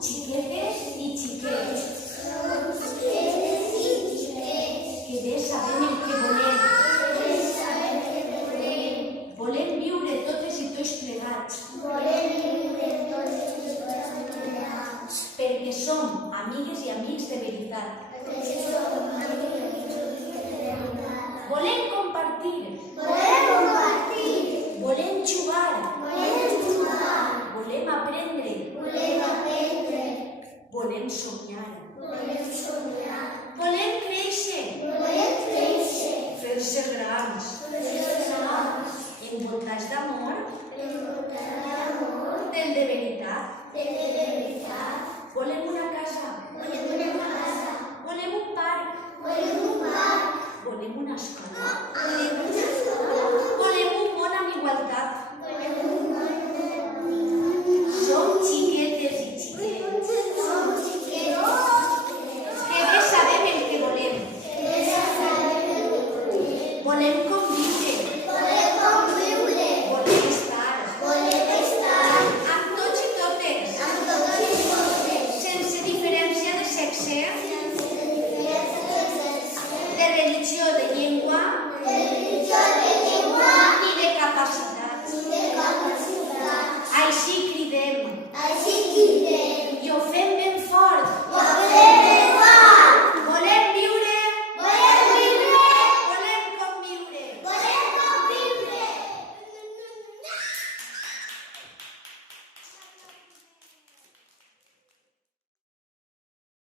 xiquetes i xiquets, que bé sabem el que volem. Volem viure totes i tots plegats, perquè som amigues i amics de veritat. Volem compartir, volem jugar, volem aprendre, volem somiar.